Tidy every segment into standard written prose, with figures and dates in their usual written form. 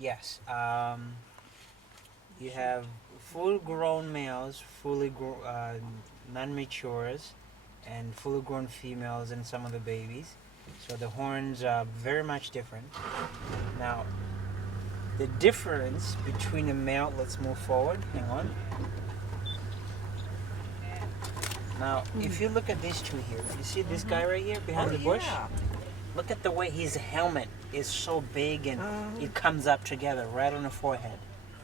Yes. You have full-grown males, non-matures, and fully grown females and some of the babies. So the horns are very much different. Now, the difference between a male, let's move forward, hang on. Now, if you look at these two here, you see this guy right here behind the bush? Yeah. Look at the way his helmet is so big and it comes up together right on the forehead.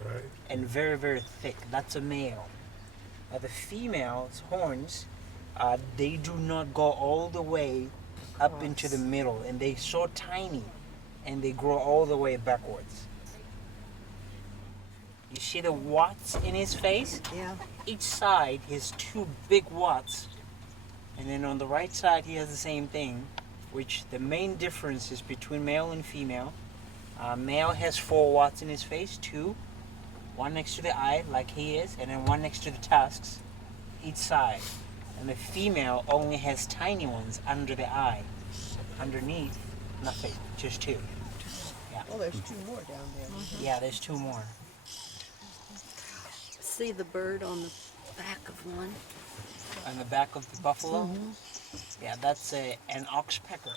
Right. And very, very thick. That's a male. Now the female's horns, they do not go all the way up into the middle, and they're so tiny, and they grow all the way backwards. You see the watts in his face? Yeah. Each side has two big watts, and then on the right side he has the same thing, which the main difference is between male and female. Male has 4 watts in his face, 2. One next to the eye, like he is, and then one next to the tusks, each side. And the female only has tiny ones under the eye. Underneath, nothing, just 2. Yeah. Oh, there's 2 more down there. Yeah, there's 2 more. See the bird on the back of one? On the back of the buffalo? Yeah, that's an oxpecker.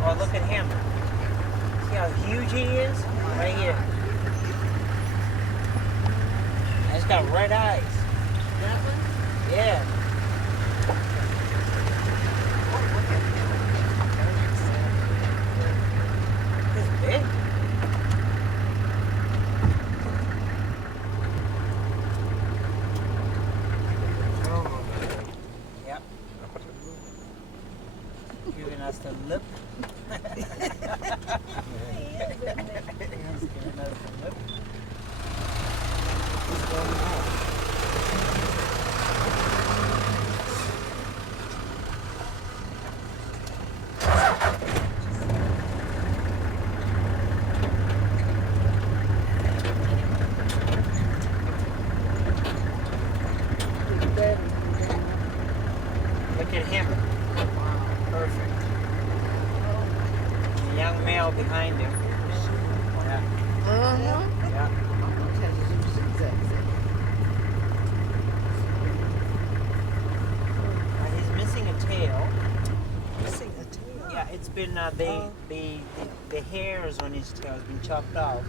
Oh, look at him. See how huge he is? Right here. He's got red eyes. That one? Yeah. He's big. Yep. Giving us the lip. He's giving us the lip. He's going out. Look at him. Perfect. The young male behind him. Yeah. Yeah. He's missing a tail. Missing a tail. Yeah, it's been the hairs on his tail has been chopped off.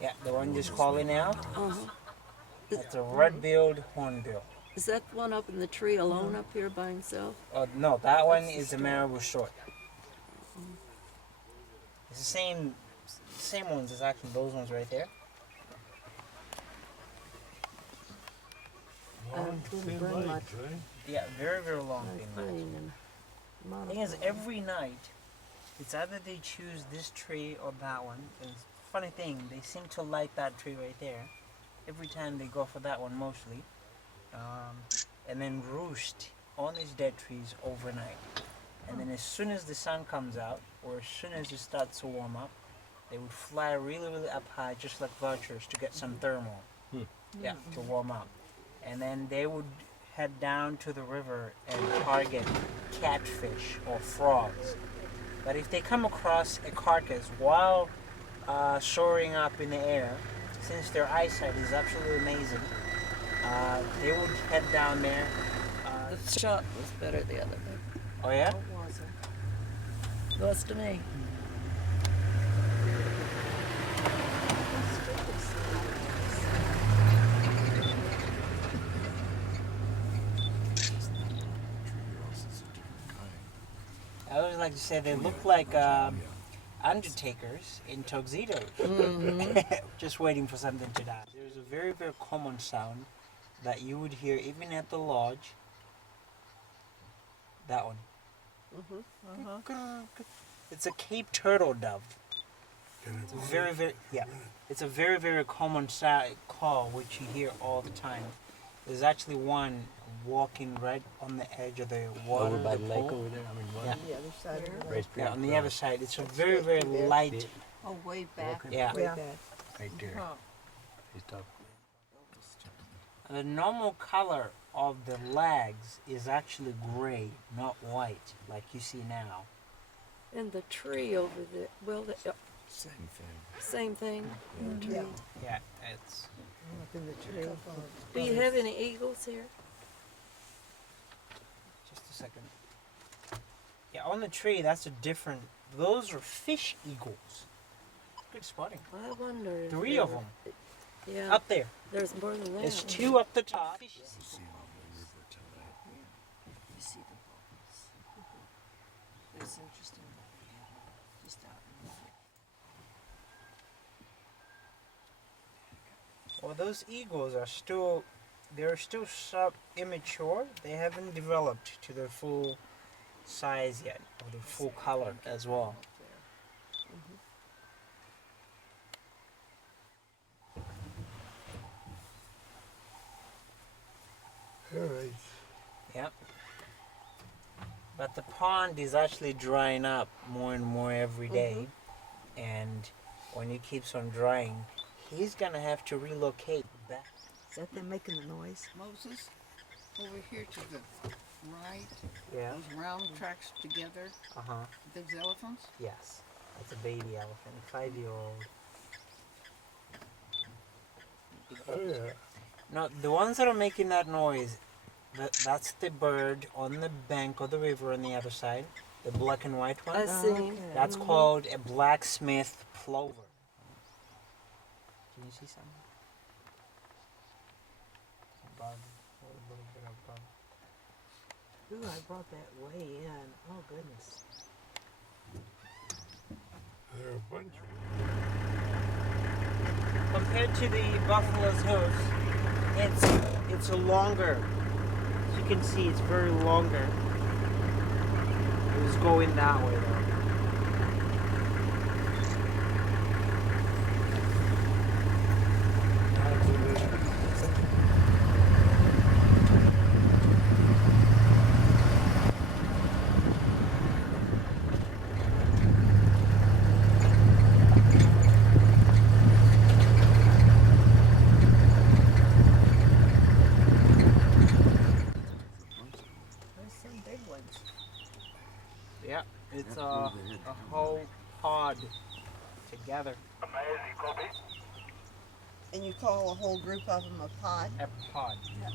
Yeah, the one just calling out. That's a red-billed hornbill. Is that one up in the tree alone up here by himself? No, that one is the Marabou short. It's the same ones as actually those ones right there. Didn't bring much. Yeah, very, very long I being night. clean and Thing is, every night, it's either they choose this tree or that one. And funny thing, they seem to like that tree right there. Every time they go for that one, mostly. And then roost on these dead trees overnight. And then as soon as the sun comes out, or as soon as it starts to warm up, they would fly really, really up high, just like vultures, to get some thermal. Yeah, to warm up. And then they would head down to the river and target catfish or frogs. But if they come across a carcass while soaring up in the air, since their eyesight is absolutely amazing, they would head down there. the shot was better the other day. Oh yeah? What was it? Goes to me. I always like to say they look like undertakers in tuxedos, just waiting for something to die. There's a very, very common sound that you would hear even at the lodge. That one. It's a Cape turtle dove. It's a very, very, yeah. It's a very, very common call which you hear all the time. There's actually one walking right on the edge of the water. Over by the the lake pool. over there. I mean, Yeah. The other side of the Right, Yeah, on the other side. It's a very, very light. Oh, way back. Yeah. way Yeah. back. right there. He's talking. The normal color of the legs is actually gray, not white, like you see now. And the tree over there, well, Same thing. same thing. The Yeah. tree. Yeah, it's. Up in the tree. Do you have any eagles here? Just a second. Yeah, on the tree, that's a different. Those are fish eagles. Good spotting. I wonder. if 3 there of were- them Yeah, up there. there's more than that. There's 2 up the top. See him on the river tonight. You see the bones. It's interesting. Just out in the Well, those eagles are still. They're still immature. They haven't developed to their full size yet, or their full color as well. Alright. Yep. But the pond is actually drying up more and more every day. And when it keeps on drying, he's gonna have to relocate back. Is that them making the noise? Moses, over here to the right, Yeah. those round tracks together, Uh-huh. those elephants. Yes. That's a baby elephant, 5-year-old. Oh yeah. No, the ones that are making that noise, that's the bird on the bank of the river on the other side, the black and white one. I see him. That's called a Blacksmith plover. Can you see something? Above, a little bit above. Ooh, I brought that way in. Oh, goodness. There are a bunch of Compared to the buffalo's hooves, it's a longer. As you can see, it's very longer. It was going that way though. There's some big ones. Yeah, it's a whole pod together. And you call a whole group of them a pod? A pod, yes.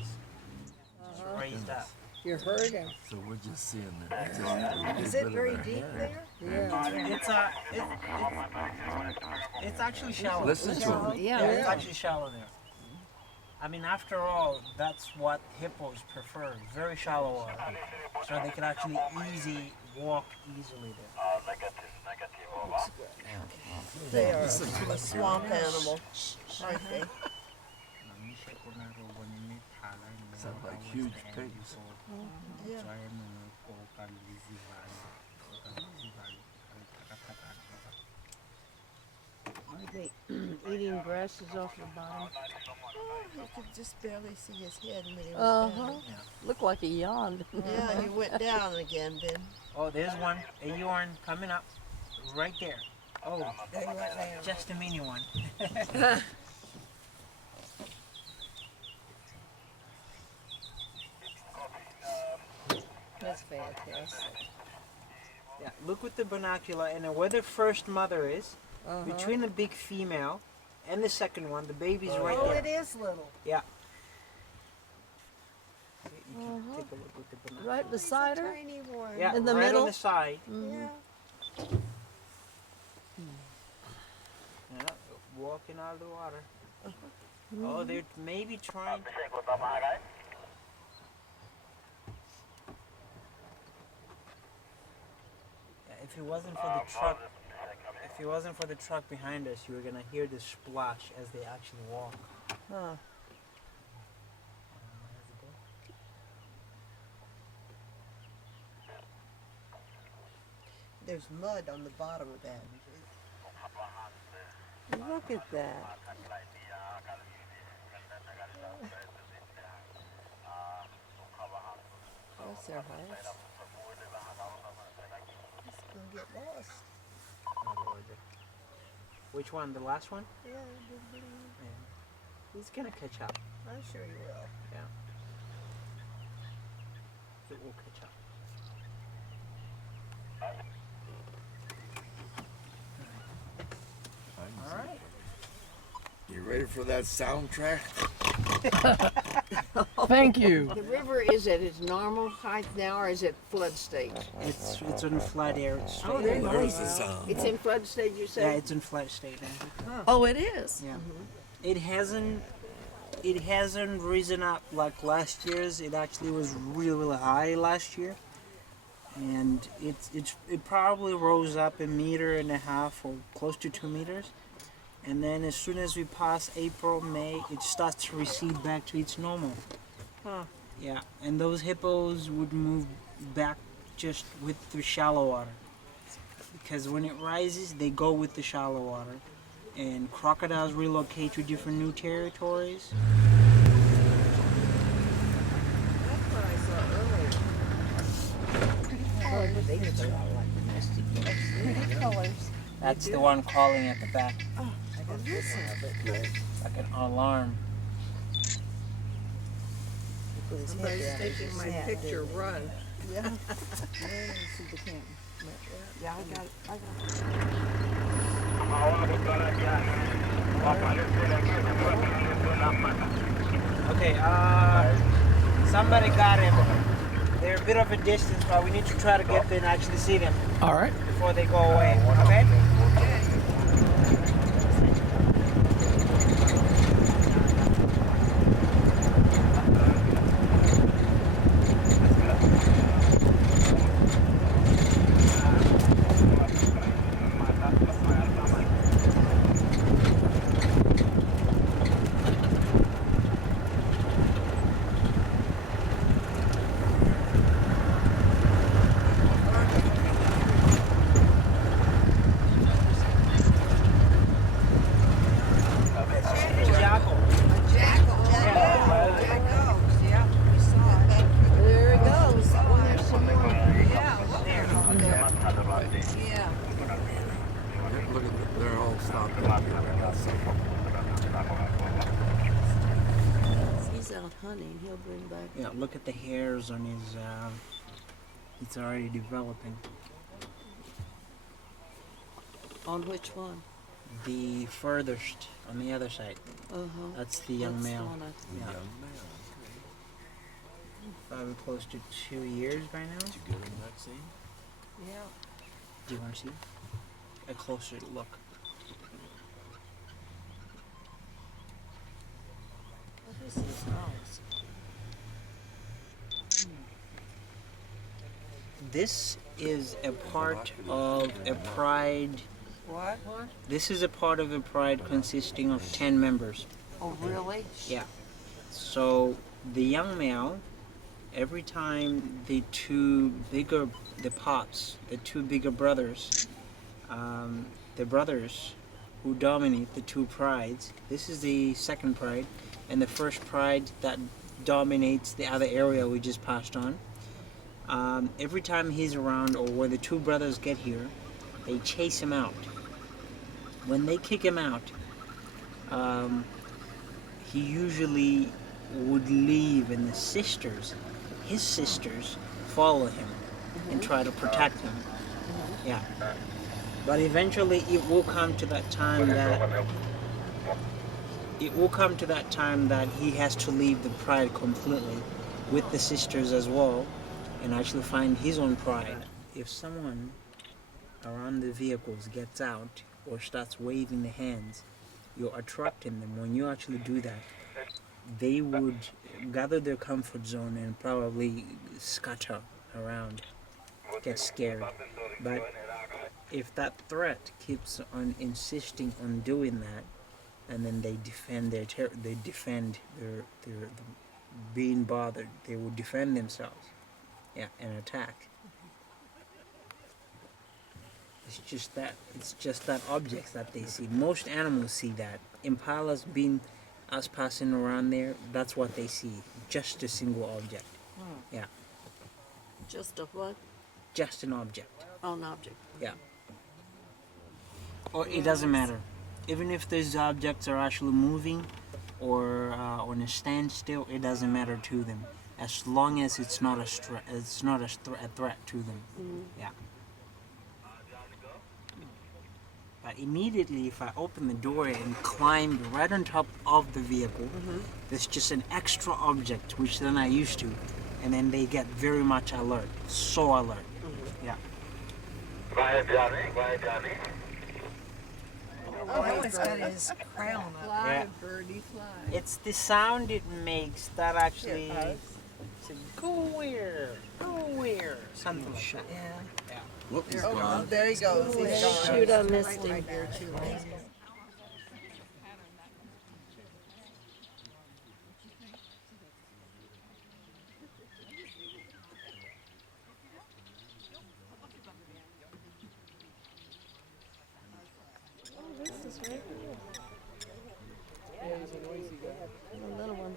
Just raised up. You're herding. So we're just seeing the Is it very deep there? Yeah. It's actually shallow. Listen to him. Yeah, it's actually shallow there. I mean, after all, that's what hippos prefer. Very shallow water, so they can actually walk easily there. They are a swamp animal, aren't they? Sound like huge pigs. Yeah. Are they eating grasses off the bottom? Oh, you could just barely see his head when he went Uh-huh. down. Looked like he yawned. Yeah, he went down again then. Oh, there's one. A yarn coming up, right there. Oh, They went down. just a mini one. That's fantastic. Yeah, look with the binocular and where the first mother is. Between the big female and the second one, the baby's right Oh, there. it is little. Yeah. You can take a look with the binocular. Right beside her. Tiny one. Yeah, In the right middle? on the side. Yeah. Yeah, walking out of the water. Oh, they're maybe trying. Yeah, if it wasn't for the truck behind us, you were gonna hear the splash as they actually walk. Huh. There's mud on the bottom of that. Look at that. That's their house. It's gonna get lost. Which one? The last one? Yeah, I believe. Yeah. He's gonna catch up. I'm sure you will. Yeah. It will catch up. All right. You ready for that soundtrack? Thank you. The river is at its normal height now, or is it flood stage? It's in flood area. It's Oh, straight there in. you go. There's the sound. It's in flood stage, you Yeah, say? it's in flood state now. Oh, it is? Yeah. It hasn't risen up like last year's. It actually was really high last year. And it probably rose up 1.5 meters or close to 2 meters. And then as soon as we pass April, May, it starts to recede back to its normal. Huh. Yeah, and those hippos would move back just with the shallow water. Because when it rises, they go with the shallow water. And crocodiles relocate to different new territories. That's what I saw earlier. They just look like domestic dogs. Colors. That's the one calling at the back, I got this one of it. like an alarm. He put his head Somebody's down, he taking just my sat, picture, didn't he? run. Yeah. See the camera. Yeah, I got it. Okay, somebody got him. They're a bit of a distance, but we need to try to get there and actually see them All right. before they go away. Okay? Jackal. There it goes. Oh, there's some more. Look at them. They're all stopped up here. He's out hunting. He'll bring back. Yeah, look at the hairs on his. It's already developing. On which one? The furthest on the other side. Uh-huh. That's the young That's the male. one Yeah. Young man. Probably close to 2 years by now. Did you get him vaccine? Yeah. Do you want to see a closer look? What is his house? This is a part of a pride. What? This is a part of a pride consisting of 10 members. Oh, really? Yeah. So the young male, every time the two bigger brothers, the brothers who dominate the two prides. This is the second pride, and the first pride that dominates the other area we just passed on. Every time he's around, or when the two brothers get here, they chase him out. When they kick him out, he usually would leave, and his sisters, follow him and try to protect him. Yeah. But eventually, it will come to that time that he has to leave the pride completely, with the sisters as well, and actually find his own pride. If someone around the vehicles gets out or starts waving the hands, you're attracting them. When you actually do that, they would gather their comfort zone and probably scatter around, get scared. But if that threat keeps on insisting on doing that, and then they defend their being bothered, they will defend themselves, and attack. It's just that objects that they see. Most animals see that. Impalas being us passing around there, that's what they see. Just a single object. Yeah. Just a what? Just an object. Oh, an object. Yeah. Or it doesn't matter. Even if these objects are actually moving or on a standstill, it doesn't matter to them. As long as it's not a threat to them. Yeah. But immediately, if I open the door and climb right on top of the vehicle, there's just an extra object, which then I used to, and then they get very much alert, so alert. Yeah. Oh, that one's got his crown up. Fly, Yeah. birdie, fly. It's the sound it makes that actually said, go where, something like that. Yeah. Whoop, he's Oh, gone. there he goes. He's gone. Shoot, I missed him. Right there, too. A little one.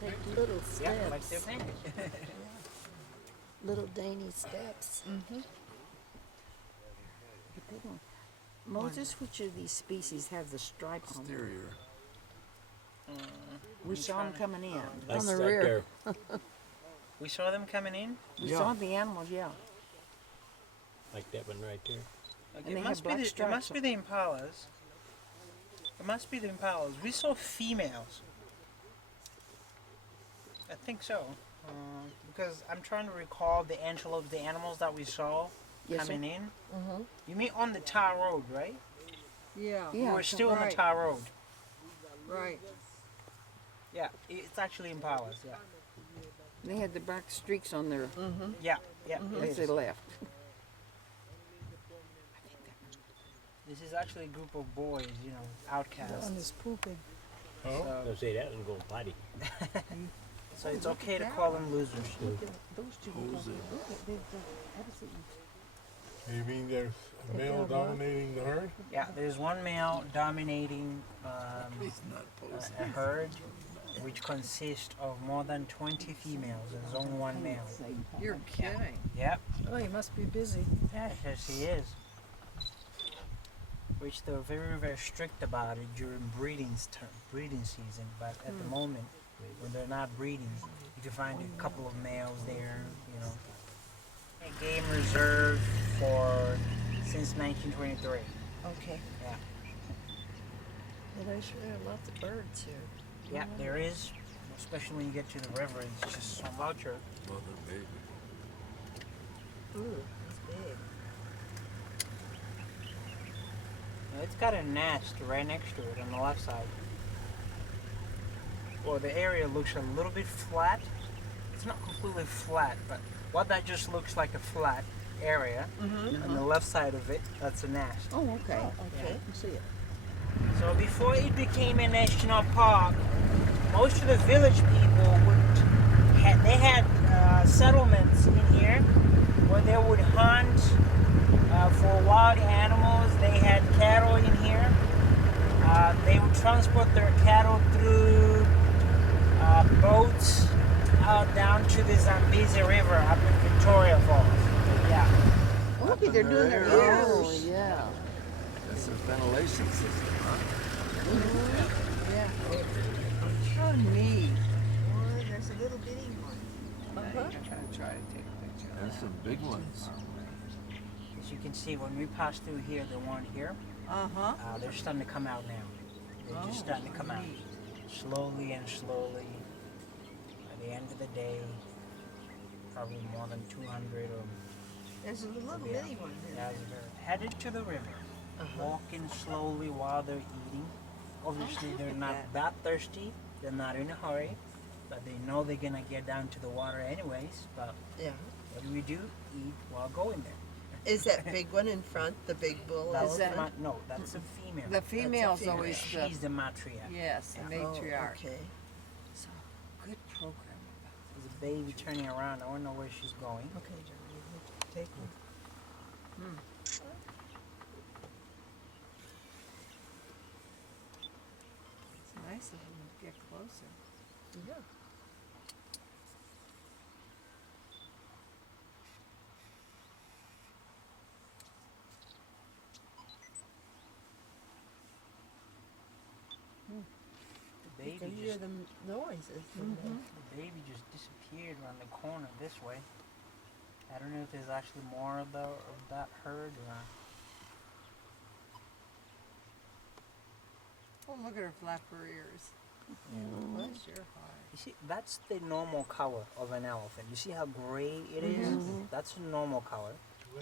Take little Yeah, like steps. they're painted. Little dainty steps. Moses, which of these species have the stripes on them? Exterior. We saw them coming in. On the rear. We saw them coming in. We Yeah. saw the animals, yeah. Like that one right there. Okay, And they it must have be black the stripes impalas. It must be the impalas. We saw females. I think so. Because I'm trying to recall the antelopes, the animals that we saw Yes, sir. coming in. You mean on the tar road, right? Yeah. Yeah, We're still on the right. tar road. Right. Yeah, it's actually impalas. Yeah, They had the black streaks on their yeah. as they left. This is actually a group of boys, outcasts. is pooping. So, They'll say that and go potty. so it's okay to call them losers. Those two. You mean there's a male dominating the herd? Yeah, there's one male dominating He's not posing. a herd, which consists of more than 20 females. There's only one male. You're kidding. Yep, Oh, he must be busy. yes, he is. Which they're very, very strict about it during breeding season. But at the moment, when they're not breeding, you can find a couple of males there. A game reserve since 1923. Okay. Yeah, Well, they sure have lots of birds here. yeah, there is. Especially when you get to the river, it's just so Vulture. Mother baby. Ooh, it's big. It's got a nest right next to it on the left side. Well, the area looks a little bit flat. It's not completely flat, but what that just looks like a flat area. On the left side of it, that's a nest. Oh, okay. okay. I see it. So before it became a national park, most of the village people they had settlements in here where they would hunt for wild animals. They had cattle in here. They would transport their cattle through boats out down to the Zambezi River up in Victoria Falls. Yeah. Look, they're doing their Oh, ears. yeah. That's a ventilation system, huh? Yeah. Oh, neat. Oh, there's a little bitty one. Uh-huh. I'm gonna try to take a picture. There's some big ones. As you can see, when we passed through here, they weren't here. Uh-huh. They're starting to come out now. They're just starting to come out. Slowly and slowly. At the end of the day, probably more than 200 or There's a little Yeah. bitty one here. yeah, they're headed to the river. Walking slowly while they're eating. Obviously, they're not that thirsty. They're not in a hurry. But they know they're going to get down to the water anyways. But Yeah. what do we do? Eat while going there. Is that big one in front, the big bull That's elephant? no, that's a female. The female's female. always the, She's the matriarch. yes, the Yeah. matriarch. Oh, okay. So, good program. There's a baby turning around. I want to know where she's going. Okay, Johnny. Take one. It's nice of them to get closer. Yeah. The You baby can hear just the noises. the baby just disappeared around the corner this way. I don't know if there's actually more of that herd or not. Oh, look at her flap her ears. Bless your heart. You see, that's the normal color of an elephant. You see how gray it is? That's a normal color.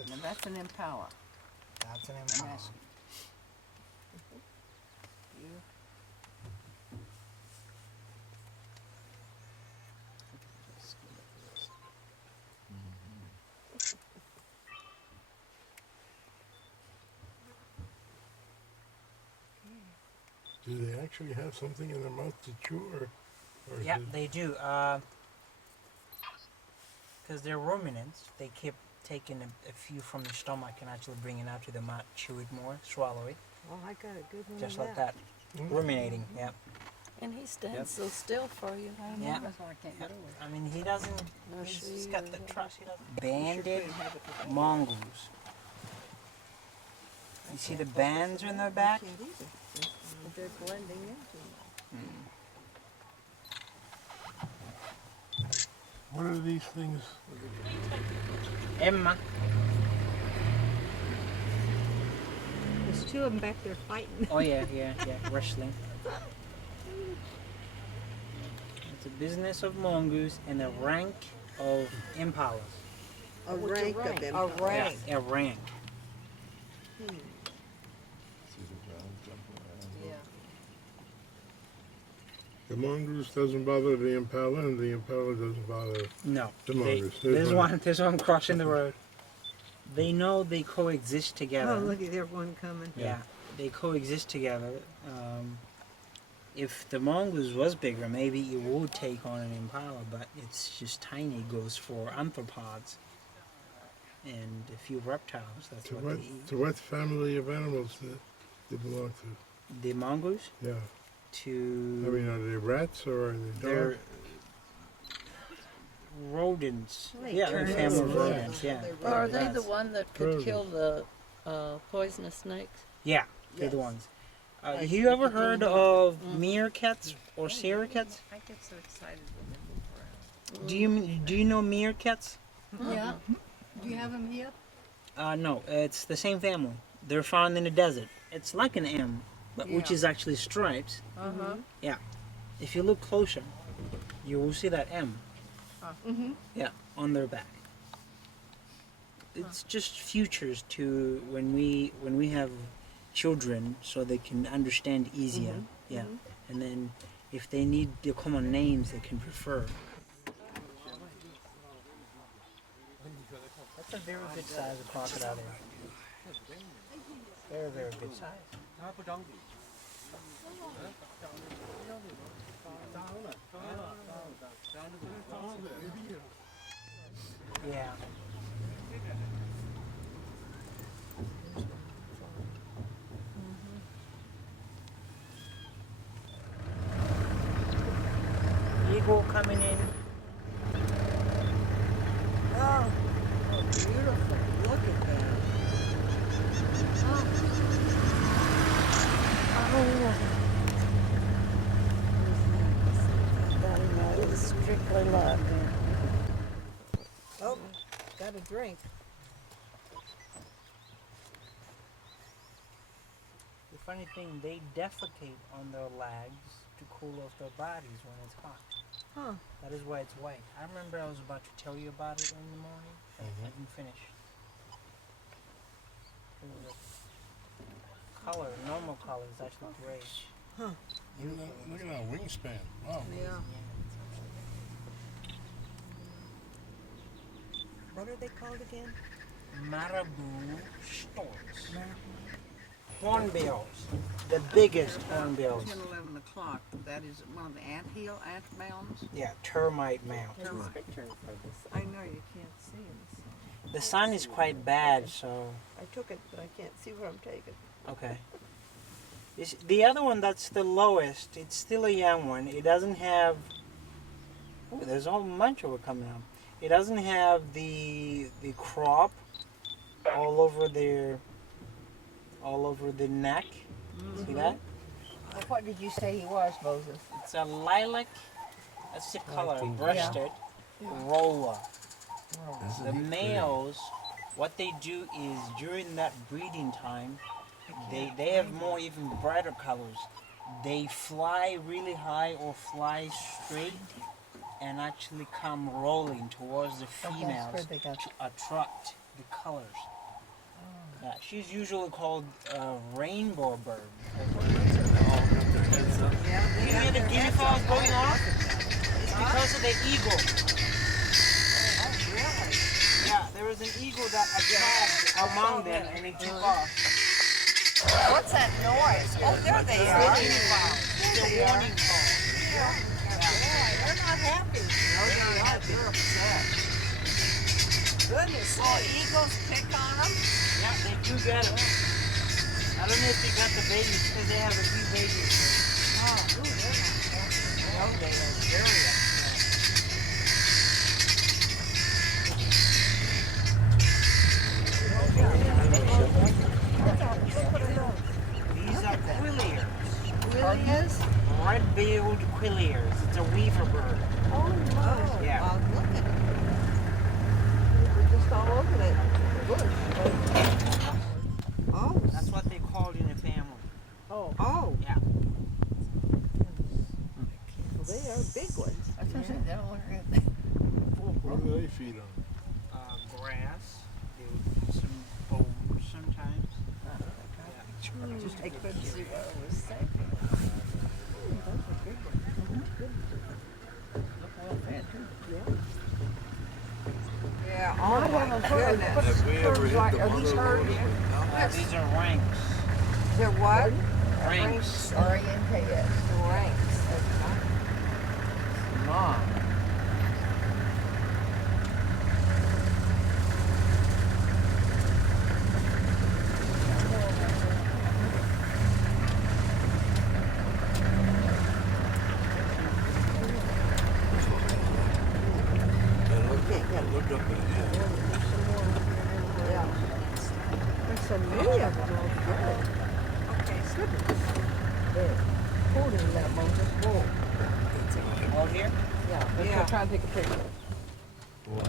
Now that's an impala. That's an And impala. that's you. Do they actually have something in their mouth to chew, or is Yeah, it- they do. Because they're ruminants, they keep taking a few from the stomach and actually bring it out to the mouth, chew it more, swallow it, Oh, I got a good one. just of like that. Ruminating, yeah. And he stands Yep. so still for you. Yeah. That's why I can't Yeah. get over it. I mean, he doesn't. No, He's she, got the uh, trust. He doesn't. Banded mongoose. You see the bands in their back? Can't either. They're blending into them. What are these things? Emma. There's two of them back there fighting. Oh yeah, wrestling. It's a business of mongoose and a rank of impalas. A rank of them. A rank. Yeah, a rank. See the ground jumping around. Yeah. The mongoose doesn't bother the impala, and the impala doesn't bother. No. The they- mongoose. There's one crossing the road. They know they coexist together. Oh, look at there, one coming. Yeah, they coexist together. If the mongoose was bigger, maybe it would take on an impala, but it's just tiny. It goes for arthropods and a few reptiles. That's To what what, they eat. to what family of animals do they belong to? The mongoose Yeah. to I mean, are they rats or are they they're dogs? rodents. They Yeah, they're turn family into rodents. Yeah. They're Are they the Yes. one that could kill the poisonous snakes? Yeah, they're the Yes. ones. Have you ever heard of meerkats or saricats? I get so excited when they move around. Do you know meerkats? Yeah. Do you have them here? No, it's the same family. They're found in the desert. It's like an M, but which Yeah. is actually stripes. Uh-huh. If you look closer, you will see that M. Yeah, on their back. It's just futures to when we have children, so they can understand easier. Yeah, and then if they need the common names, they can refer. That's a very good size of crocodile there. Very, very good size. Yeah. Eagle coming in. Oh, beautiful. Look at that. That is strictly luck. Oh, got a drink. The funny thing, they defecate on their legs to cool off their bodies when it's hot. Huh. That is why it's white. I remember I was about to tell you about it in the morning. I didn't finish. It was a color, normal color is actually gray. Huh. Look at that wingspan. Wow. Yeah. What are they called again? Marabou storks. Hornbills. The biggest hornbills. 10, 11 o'clock. That is one of the ant mounds. Yeah, termite mound. I know you can't see them. The sun is quite bad, so I took it, but I can't see where I'm taking. okay. The other one that's the lowest, it's still a young one. It doesn't have, there's a whole bunch of it coming up. It doesn't have the crop all over the neck. See that? Well, what did you say he was, Moses? It's a lilac, that's the color, breasted roller. The males, what they do is during that breeding time, they have more even brighter colors. They fly really high or fly straight and actually come rolling towards the females they got to attract the colors. Yeah, she's usually called a rainbow bird. You hear the guinea fowls going off? It's because of the eagle. Yeah, there was an eagle that attacked among them and it took off. What's that noise? Oh, there they are. It's a warning call. They're not happy. No, they're not. They're upset. Goodness. Oh, eagles pick on them? Yeah, they do get it. I don't know if they got the babies because they have a few babies. Oh, they're not happy. No, they are very upset. These are quilliers. Quilliers? Red-billed quilliers. It's a weaver bird. Oh, no. Yeah. Wow, look at them. They're just all over that bush. Oh. That's what they called in the family. Oh. Oh. Yeah. Well, they are big ones. I was saying, they don't look at What do they feed on? Grass. They would eat some bones sometimes. I couldn't see what I was saying. Yeah, oh my goodness. Have we ever hit the Are these mother herds? lode? These are ranks. They're what? Ranks. Oriented. Ranks. Mom. Look up ahead. Yeah. There's so many of them altogether. Okay, goodness. They're holding that Moses. Whoa. All here? Yeah, let's go try and take a picture. Oh,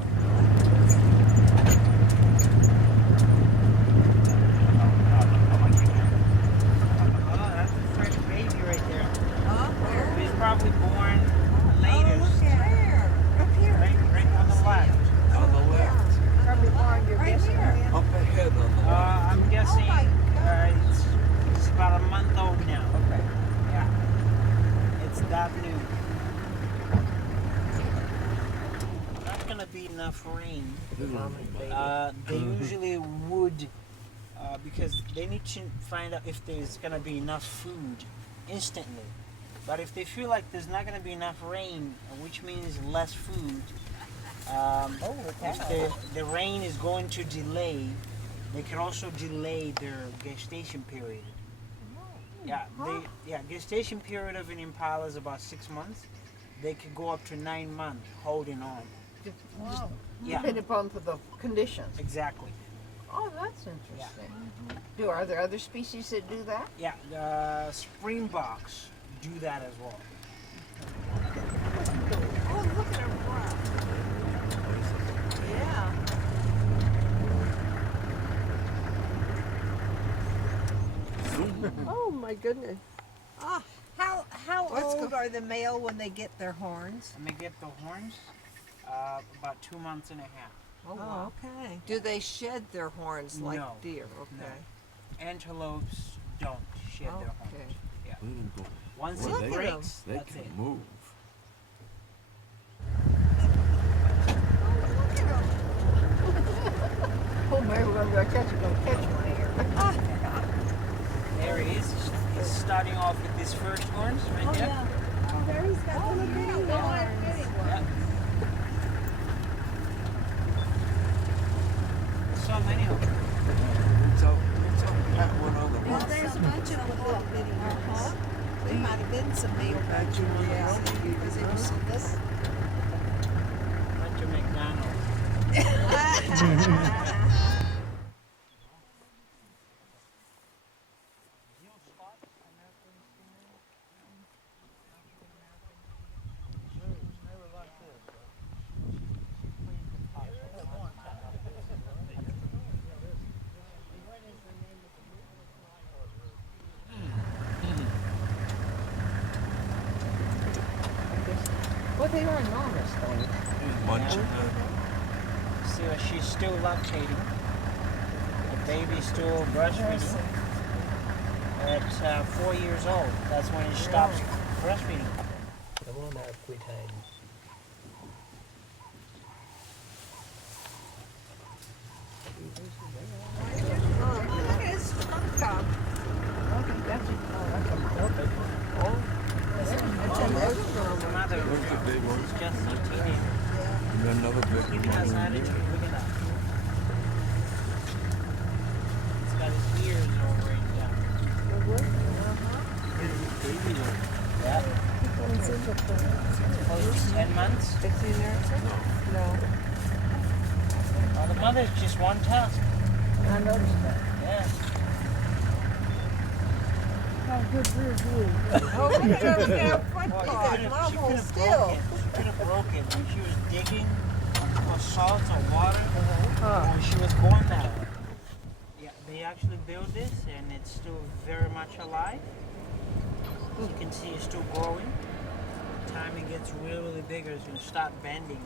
that's a fresh baby right there. Where? He's probably born later. Up here. Right on the left. On the left. Probably born, you're guessing. Up ahead on the left. I'm guessing it's about a month old now. Okay. Yeah. It's that new. That's gonna be enough rain, Little they usually would, because they need to find out if there's gonna be enough food instantly. But if they feel like there's not gonna be enough rain, which means less food, if the rain is going to delay, they can also delay their gestation period. Gestation period of an impala is about 6 months. They could go up to 9 months holding on. Wow. Yeah. Depending upon the conditions. Exactly. Oh, that's interesting. Are there other species that do that? Yeah, springboks do that as well. Oh, look at her brown. Yeah. Oh my goodness. How old are the male when they get their horns? And they get the horns about 2 months and a half. Oh, okay. Do they shed their horns like No. deer? Okay. Antelopes don't shed their horns. Let them go. Once Well, it they- breaks, They that's can it. move. Oh, maybe we're gonna catch one here. There he is. He's starting off with his first horns right there. Oh, there he's got little bitty horns. Yeah. So many of them. It's all that one on the Well, rock. there's a bunch of little bitty horns. There might have been some male Vulture ones. Because it was this. Bunch of McDonald's. Well, they are enormous, though. He's munching See, she's still lactating. The baby's still breastfeeding. At 4 years old, that's when it stops breastfeeding. Come on now, quit hiding. Oh, look at his skunk top. The mother Look at the big one. is just a teenager. And then another big Giving us one. attitude. Look at that. It's got his ears over it down. Yeah. Close to 10 months. It's in there? No. The mother's just one tusk. I noticed that. Yeah. Oh, look at her foot paw. She could have broken when she was digging for salt or water when she was born that way. Yeah, they actually built this and it's still very much alive. As you can see, it's still growing. The time it gets really, really bigger, it's going to start bending.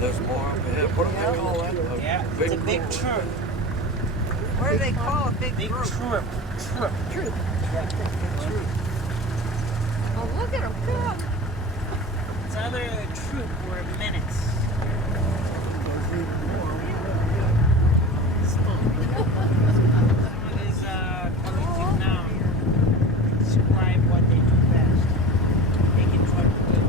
There's more up ahead. What do they call that? Yeah, it's a big troop. What do they call a big Big group? troop. Yeah, troop. Oh, look at them go. It's either a troop or a menace. Someone is collective noun. Describe what they do best. They can try to do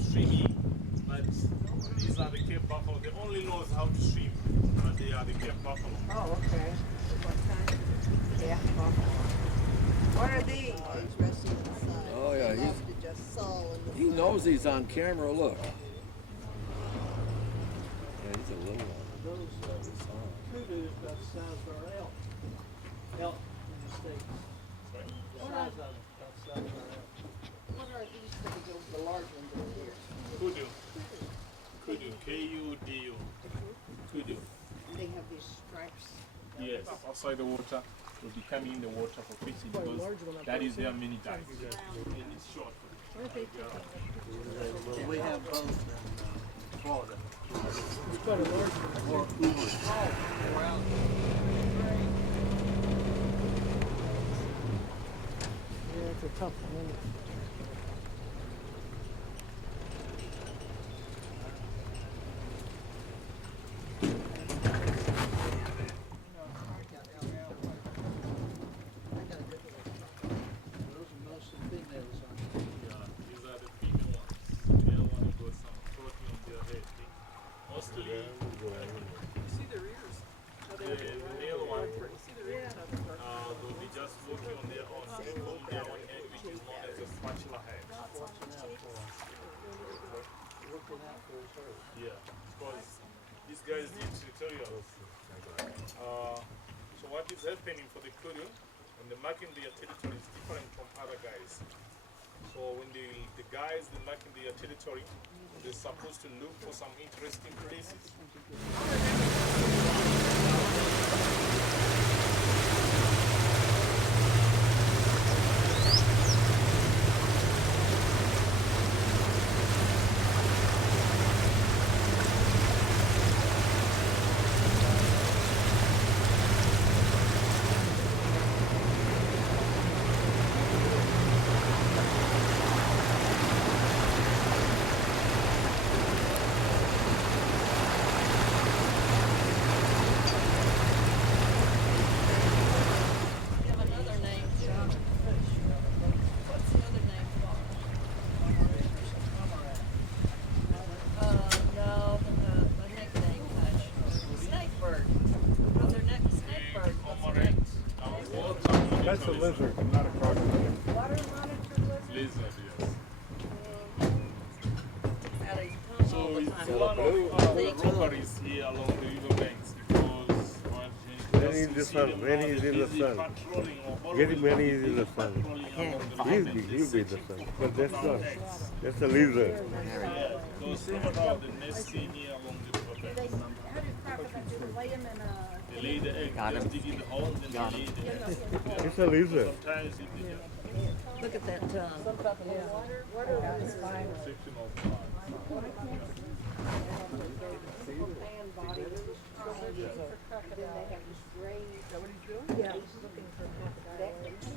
Streaming, but these are the Cape Buffalo. They only knows how to swim, but they are the Cape Buffalo. Oh, okay. What kind? Yeah, buffalo. What are these? He's resting on the side. Oh, yeah, He he's- loves to just saw in the He sun. knows he's on camera, look. Yeah, he's a little one. Those Kudus about the size of our elk. Elk in the States. The size of them, about the size of our elk. What are these things, the large ones over here? Kudu. Kudu. K-U-D-U. Kudu. They have these stripes. Yes. Outside the water, will be coming in the water for fishing because that is their mini dive. And it's short. We have both in Florida. It's quite a large one. Or Uber. Yeah, it's a tough one. Those are mostly females, aren't they? Yeah, these are the female ones. They want to got some protein on their head. Mostly See their ears. How the they're male one, see their ears. How they're they'll be just working on their own. They comb their own head, which is known as a spatula head. Working out for his herd. Yeah, because these guys need territorial. So what is happening for the Kudu, when they're marking their territory is different from other guys. So when the guys they're marking their territory, they're supposed to look for some interesting places. You have another name, John. What's the other name for it? No, the nickname touch. Snakebird. Oh, they're snakebird. What's the name? That's a lizard, not a crocodile. Water monitor lizard? Lizard, yes. Out of town So all the it's time. one of the robberies here along the river banks because When he's in the sun, when he's in the sun. Get him when he's in the sun. He'll be in the sun. But that's a lizard. Yeah, those crocodiles, they nest in here along the river banks. How do crocodiles, do they lay them in a... They lay the egg, just dig in the hole, then they lay the egg. It's a lizard. Sometimes if they Look at that tongue. What are those? section of Fan body. Then they have this gray... Is that what he's doing? Yeah, he's looking for crocodiles.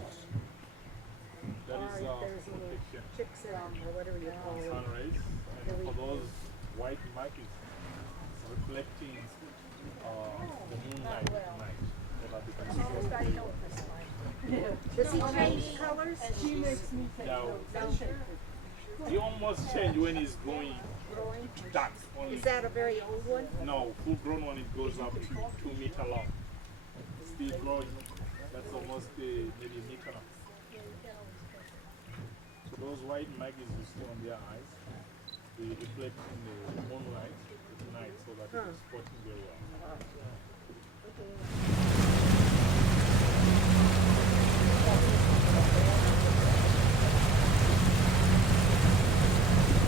that Or is if there's little protection. chicks or whatever you call them. Sun rays, and for those white markings reflecting the moonlight at night. So that they can see what's going on. Does he change colors? Now, he almost change when he's going dark. Only, Is that a very old one? no, full grown one, it goes up to 2 meter long. Still growing. That's almost maybe a meter long. So those white markings you see on their eyes, they reflect in the moonlight at night so that it's spotting very well.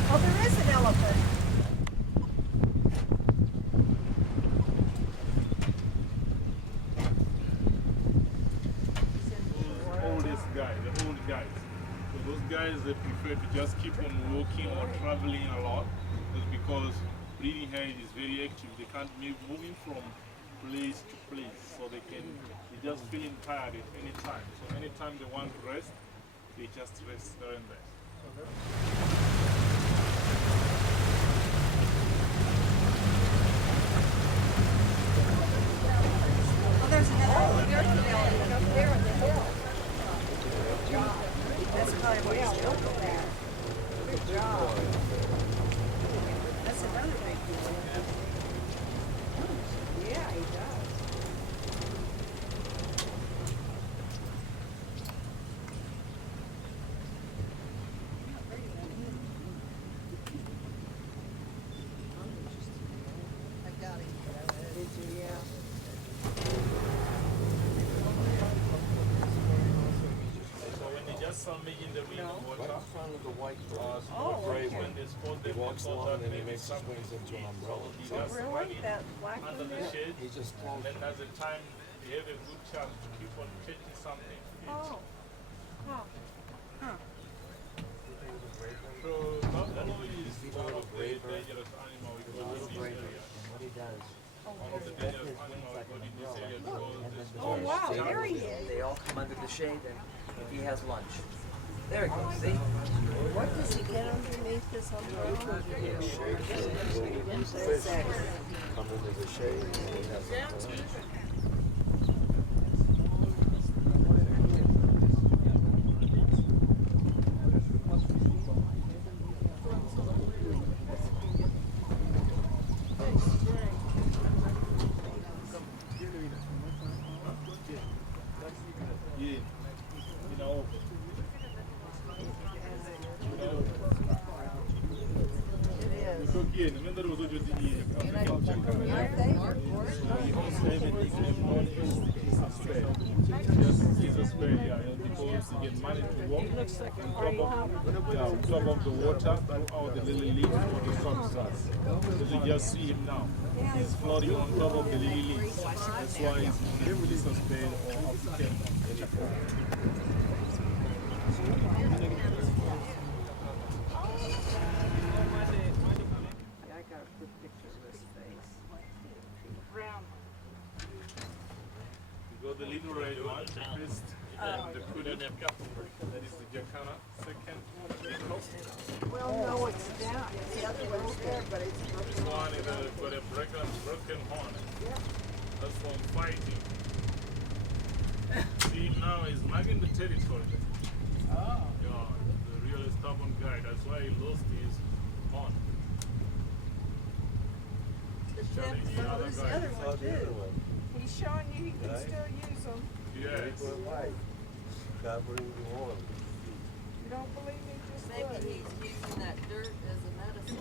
Oh, there is an elephant. Oldest guy, the old guys. So those guys they prefer to just keep on walking or traveling a lot is because breeding hair is very active. They can't be moving from place to place, so they're just feeling tired at any time. So anytime they want to rest, they just rest there and there. Oh, there's another one up there on the hill. Good job. That's probably what he's doing there. Good job. That's another big one. Yeah, he does. I got him. Did you? Yeah. So when they just submerge in the river water, Right in front of the white bird. Oh, Gray okay. one. when they spot He them, walks they thought along that and then he maybe makes his something wings into an to eat. umbrella. So he Oh, just really? run in That black under one the there? shade, He just and closed then it. as the time they have a good chance to keep on catching something to eat. Oh. Huh. Huh. So buffalo is one of the dangerous animals we got in this area. What he does, One of the dangerous animals we got in this area because the Oh, wow, storks there he is. they all come under the shade and he has lunch. There he goes, see? What does he get underneath this umbrella? Come into the shade and he has some lunch. Yeah, you know, so again, remember those who did the African jackal. We also have a nickname known as spare. Just he's a spare, yeah, because he can manage to walk on top of the water throughout the lily leaves or the soft grass. As you just see him now, he's floating on top of the lily leaves. That's why he's known as a spare or African jackal. Yeah, I got a good picture of his face. Round. You got the little red one, the first, the Kudu, that is the Jackal. Second, the Well, no, it's down. The other one's there, but it's This one is got a broken horn. That's from fighting. See, now he's marking the territory. Yeah, the real stubborn guy. That's why he lost his horn. Showing the other the guy. other one too. He's showing you he can Right. still use them. Yes. Covering the horn. You don't believe me? Just Maybe look. he's using that dirt as a medicine.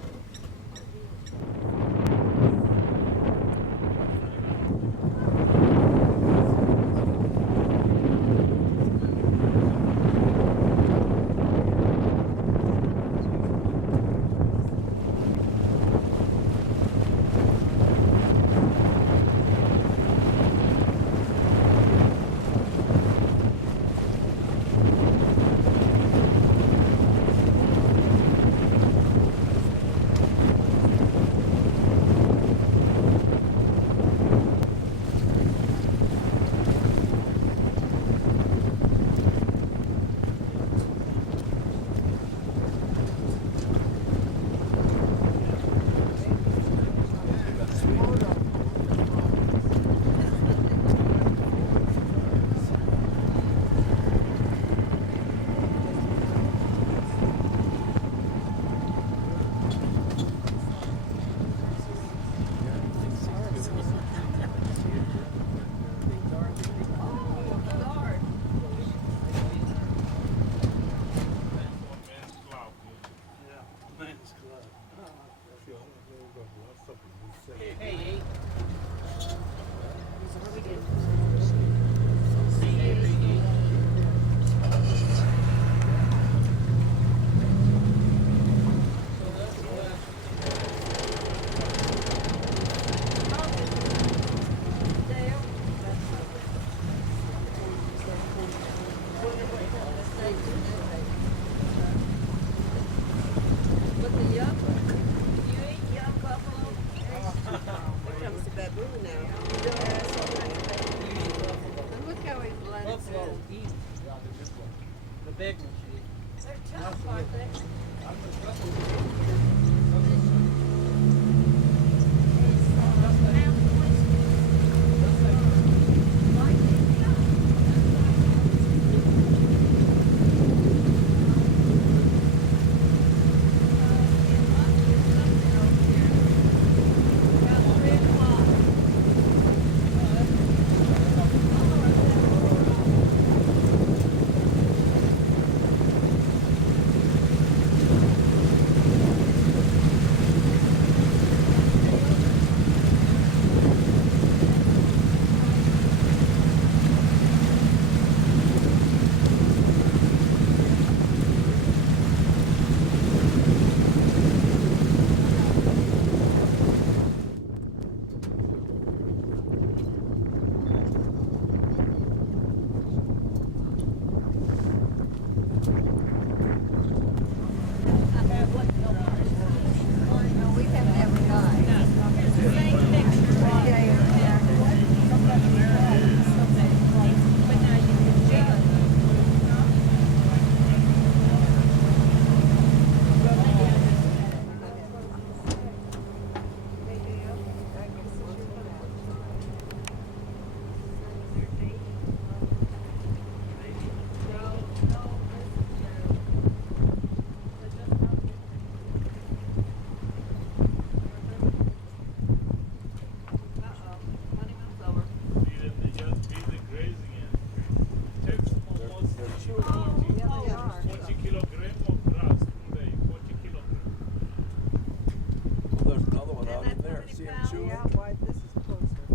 See him chewing? Yeah, why this is closer.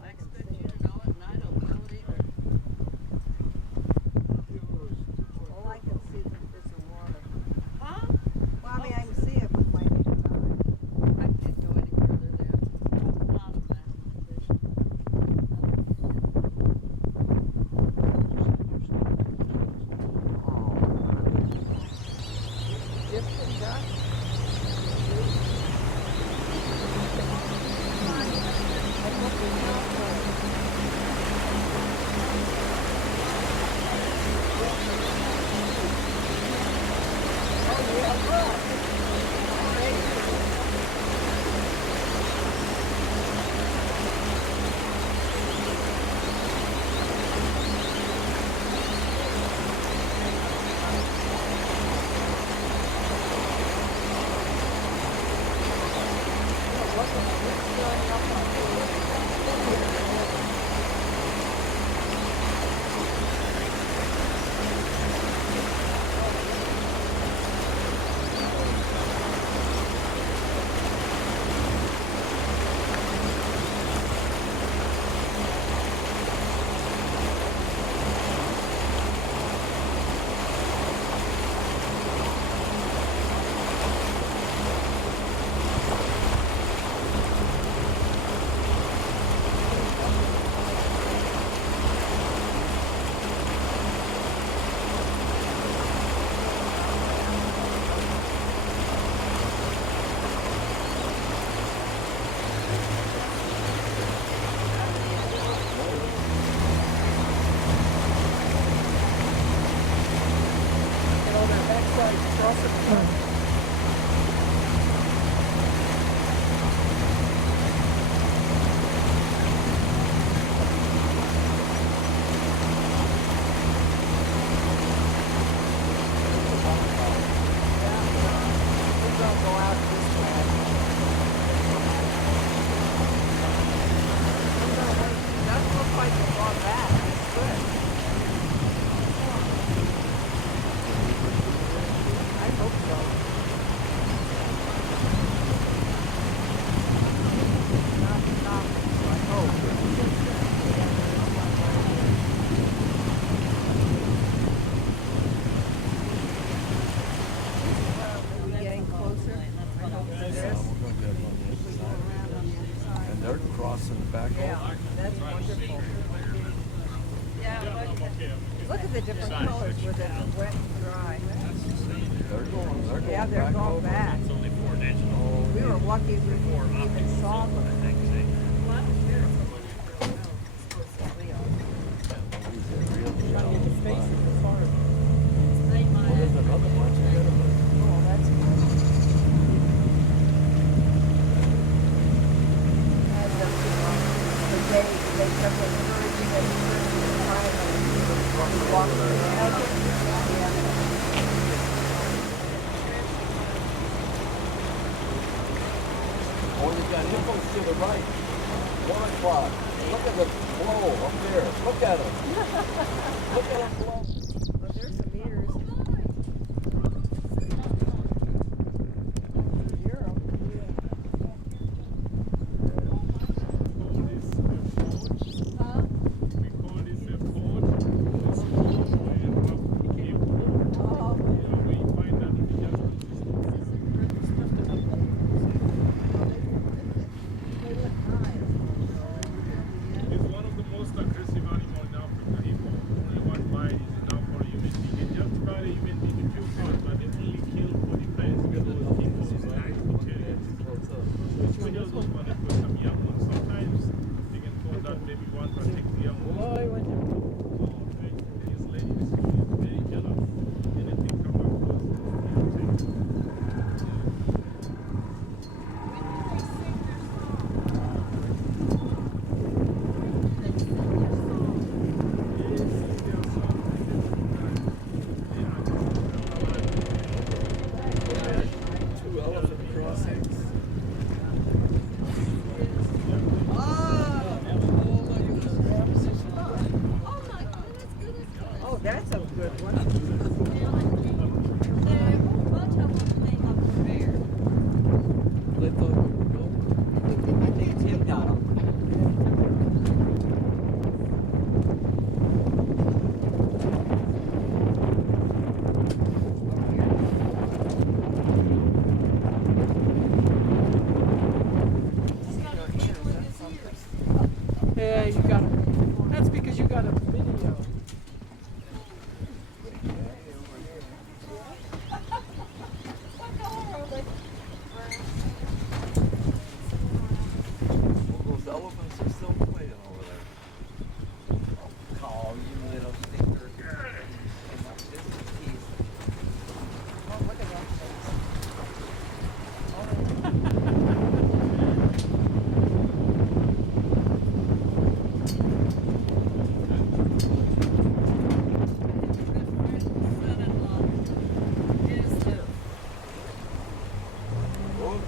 I expect you to know it, and I don't know it either. All I can see is the water. Huh? Well, I mean, I can see it with my naked eye. I can't go any further there. I'm not a mathematician. Egyptian duck. And they're crossing back over. Yeah, that's wonderful. Look at the different colors with it wet and dry. They're going Yeah, they're back going over. back. We were lucky we even saw them. Well, there's another bunch ahead of us. Oh, that's good. And the day they kept encouraging and walking Oh, you got hippos to the right. 1 o'clock. Look at the flow up there. Look at them. Look at them flow. Well, there's some ears. It's one of the most aggressive animals in Africa. Hippo. Only one bite is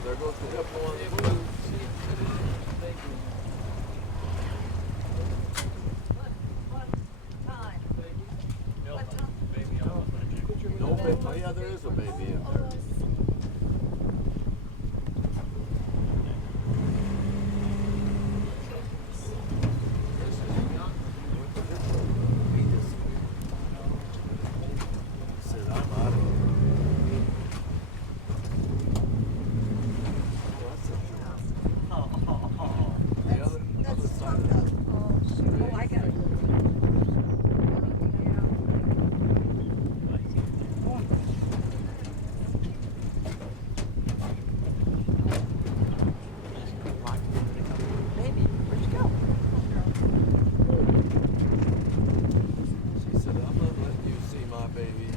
There goes the hippo on the move. No baby. Oh yeah, there is a baby in there. Said I'm out of here. The other side. Oh, I got it. Baby, where'd you go? She said, I'm not letting you see my baby.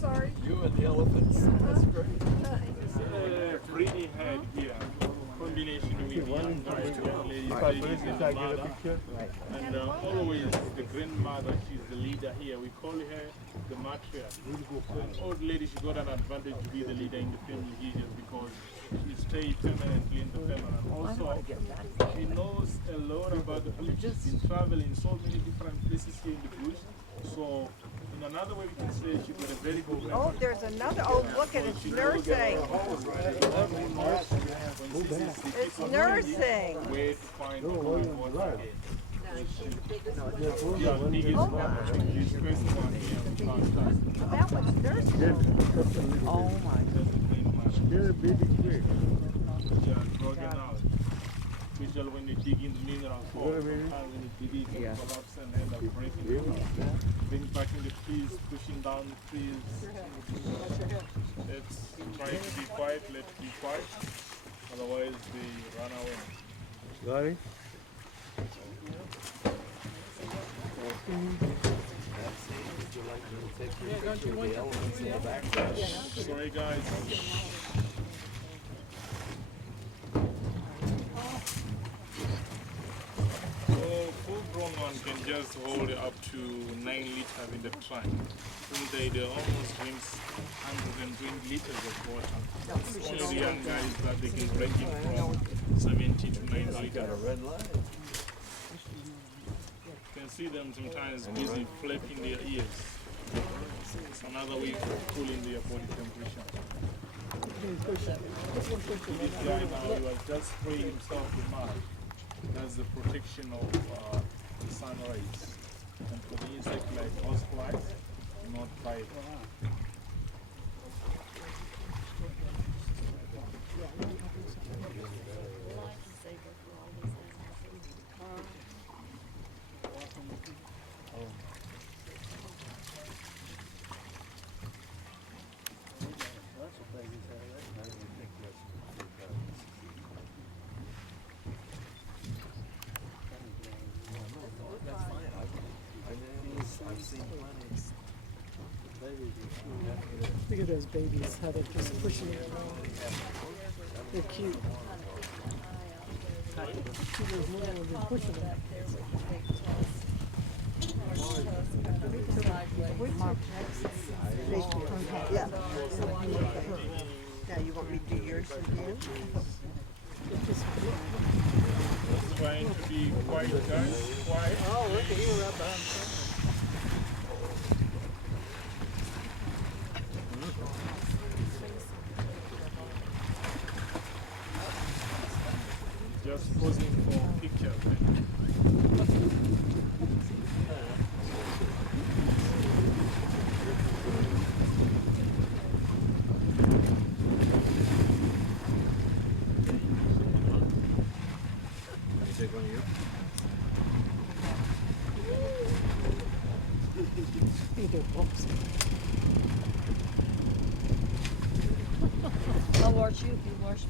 Sorry. You and the elephants. That's great. Breeding head here. Combination with young guys, young ladies, and the mother. And always the grandmother, she's the leader here. We call her the matriarch. An old lady, she got an advantage to be the leader in the family here just because she stays permanently in the family. And also, she knows a lot about the bush. She's been traveling so many different places here in the bush. So, in another way, we can say she's got a very good memory. Oh, there's another. Oh, look at it. It's nursing. It's nursing. Where to find the water. That was nursing. Oh my. They're a baby quick. Especially when they dig in the minerals, sometimes when they dig it, it collapse and end up breaking. Then back in the trees, pushing down the trees. Let's try to be quiet, let's be quiet. Otherwise they run away. Sorry? Sorry guys. So full-grown one can just hold up to 9 liters in the trunk. Someday they almost drink 120 liters of water. It's only the young guys that they can range it from 70 to 90 liters. Red light. You can see them sometimes busy flapping their ears. It's another way of cooling their body temperature. This guy now, he was just spraying himself with mud. That's the protection of the sun rays. And for the insect like horseflies, not bite. Look at those babies, how they're just pushing it around. They're cute. See those little ones, they're pushing them. Yeah. Now you want me to do yours again? Trying to be quiet, guys. Quiet. Oh, look at you right behind the Just posing for pictures. Take one of you. Either bumps. I'll wash you if you wash me.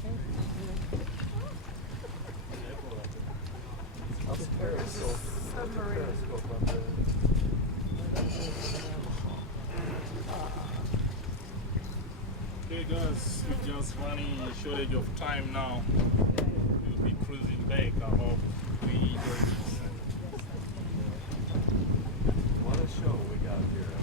Okay guys, we're just running a shortage of time now. We'll be cruising back. I hope we enjoy this. What a show we got here.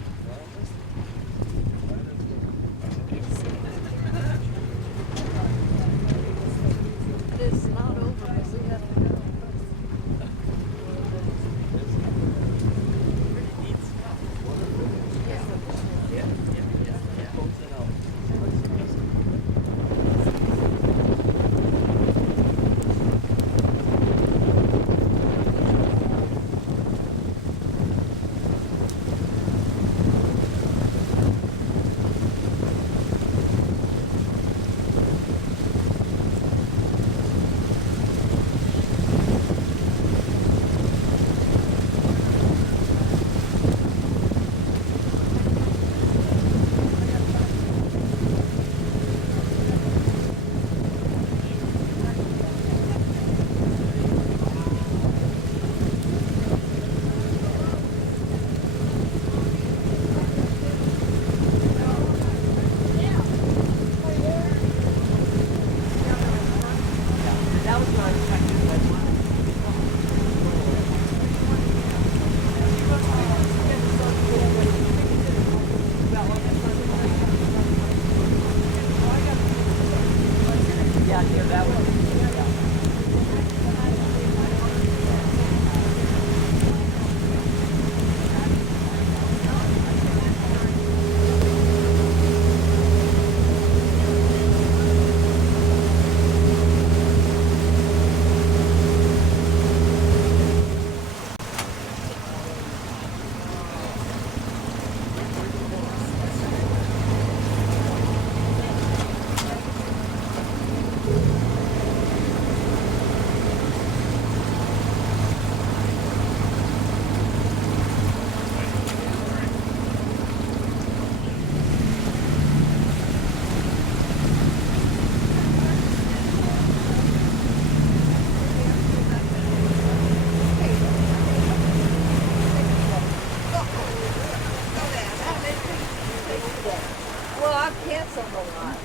That's a lot.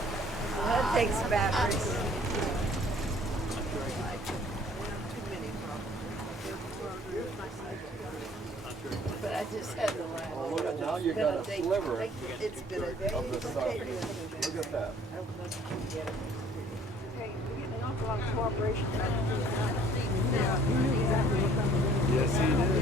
That takes batteries. But I just had the last. Oh, look at now you got a sliver It's been a day. of the sun. Look at that. Okay, we're getting an awful lot of cooperation. Yes, he did.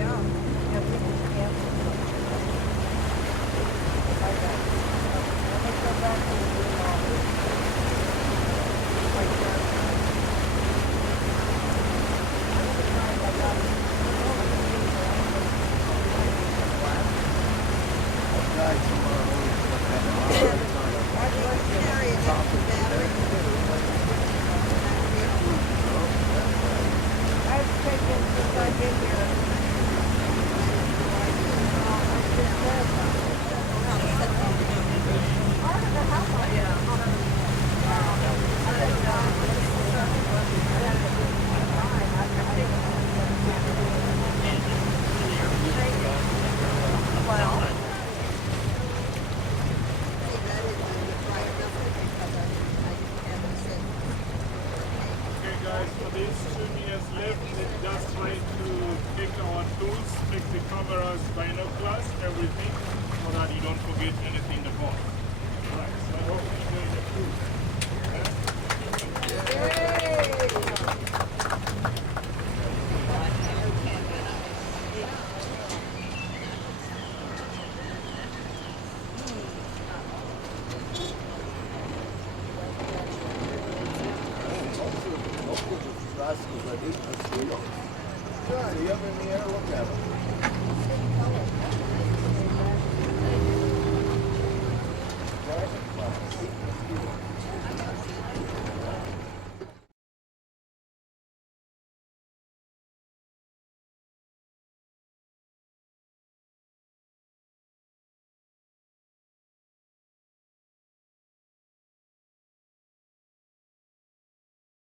Okay guys, for these 2 meters left, let's just try to take our tools, take the cameras, binoculars, everything, so that you don't forget anything at all. Alright, so I hope you enjoy the cruise. Rascals, I didn't see them. See them in the air, look at them.